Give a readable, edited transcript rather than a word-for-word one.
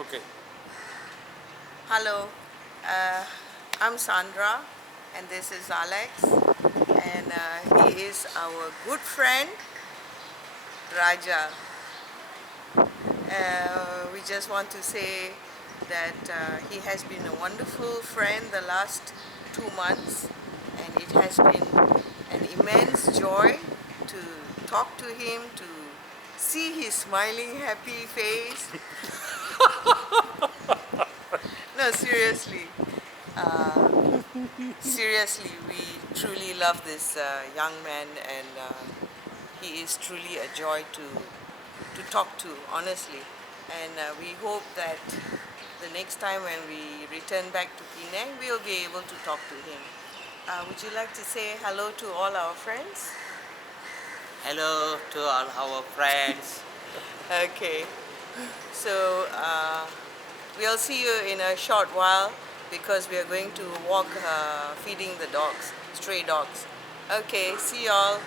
Okay. Hello, I'm Sandra and this is Alex, and he is our good friend Raja. We just want to say that he has been a wonderful friend the last 2 months, and it has been an immense joy to talk to him, to see his smiling happy face. No, seriously. Seriously, we truly love this young man, and he is truly a joy to talk to, honestly. And we hope that the next time when we return back to Penang, we'll be able to talk to him. Would you like to say hello to all our friends? Hello to all our friends. Okay, so we'll see you in a short while because we are going to walk feeding the dogs, stray dogs. Okay, see y'all.